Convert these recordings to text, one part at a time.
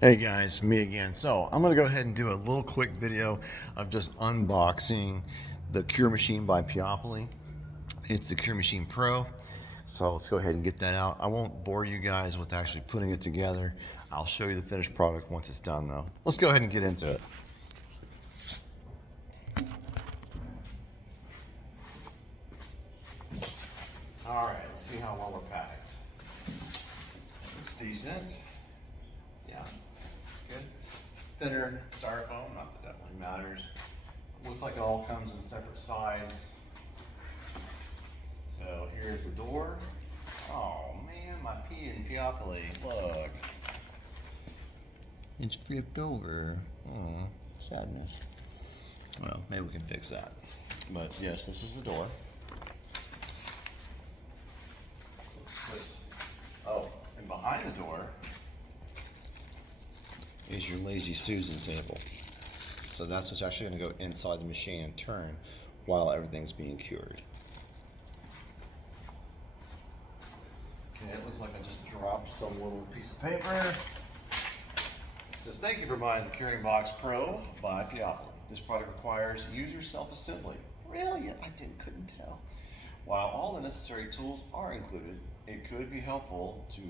Hey guys, me again. So I'm gonna go ahead and do a little quick video of just unboxing the Cure Machine by Peopoly. It's the Cure Machine Pro. So let's go ahead and get that out. I won't bore you guys with actually putting it together. I'll show you the finished product once it's done though. Let's go ahead and get into it. All right, let's see how well we're packed. Looks decent. Yeah, good. Thinner styrofoam, not that really matters. Looks like it all comes in separate sides. So here's the door. Oh man, my pee in Peopoly. Look. It's flipped over. Oh, sadness. Well, maybe we can fix that. But yes, this is the door. Oh, and behind the door is your Lazy Susan table. So that's what's actually going to go inside the machine and turn while everything's being cured. Okay, it looks like I just dropped some little piece of paper. It says, thank you for buying the Curing Box Pro by Peopoly. This product requires user self-assembly. Really? I couldn't tell. While all the necessary tools are included, it could be helpful to,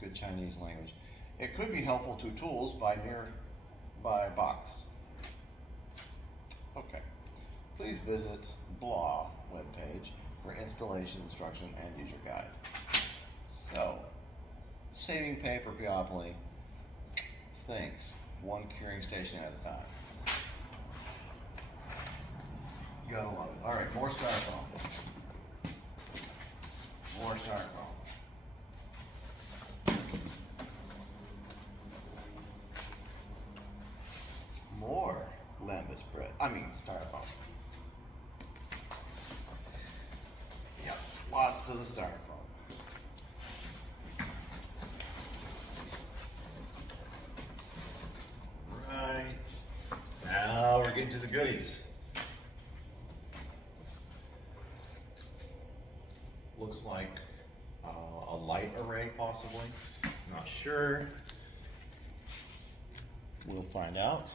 good Chinese language, it could be helpful to tools by nearby box. Okay. Please visit blah webpage for installation instruction and user guide. So, saving paper, Peopoly. Thanks. One curing station at a time. You gotta love it. All right, more styrofoam. More styrofoam. More lembas bread. Styrofoam. Yep, lots of the styrofoam. Right. Now we're getting to the goodies. Looks like a light array, possibly. Not sure. We'll find out.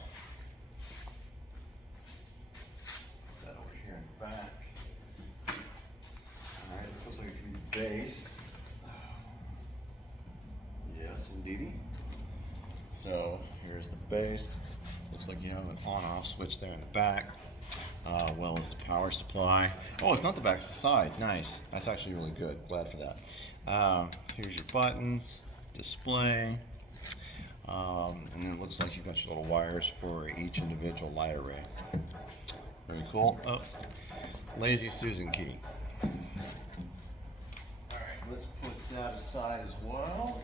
Put that over here in the back. All right, this looks like a base. Yes, indeedy. So here's the base. Looks like you have an on-off switch there in the back, well as the power supply. Oh, it's not the back, it's the side. Nice. That's actually really good. Glad for that. Here's your buttons, display, and then it looks like you've got your little wires for each individual light array. Very cool. Oh, Lazy Susan key. All right, let's put that aside as well.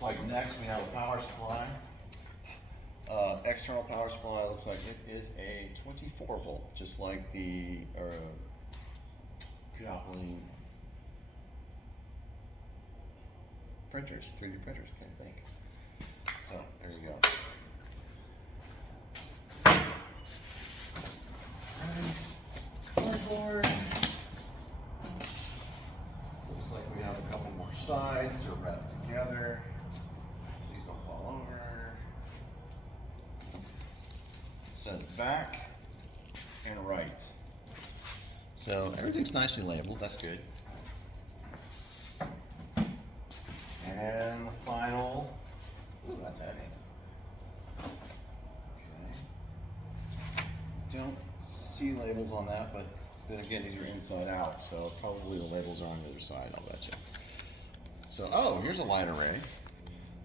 Like next we have a power supply. External power supply looks like it is a 24 volt, just like the Peopoly printers, 3D printers, I think. So there you go. Cardboard. Looks like we have a couple more sides to wrap together. Please don't fall over. It says back and right. So everything's nicely labeled, that's good. And the final, ooh, that's heavy. Okay. Don't see labels on that, but then again, these are inside out, so probably the labels are on the other side, I'll bet you. So, oh, here's a light array.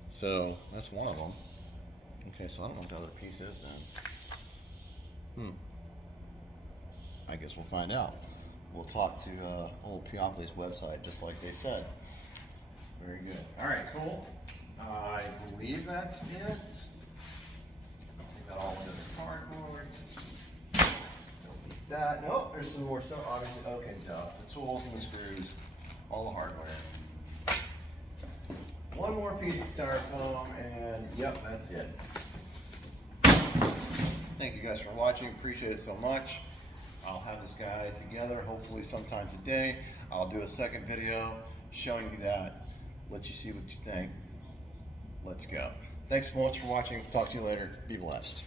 So, that's one of them. Okay, so I don't know what the other piece is then. I guess we'll find out. We'll talk to old Peopoly's website, just like they said. Very good. All right, cool. I believe that's it. Take that all into the cardboard. That, nope, there's some more stuff, obviously. Okay, duh. The tools and the screws, all the hardware. One more piece of styrofoam, and yep, that's it. Thank you guys for watching. Appreciate it so much. I'll have this guy together hopefully sometime today. I'll do a second video showing you that, let you see what you think. Let's go. Thanks so much for watching. Talk to you later. Be blessed.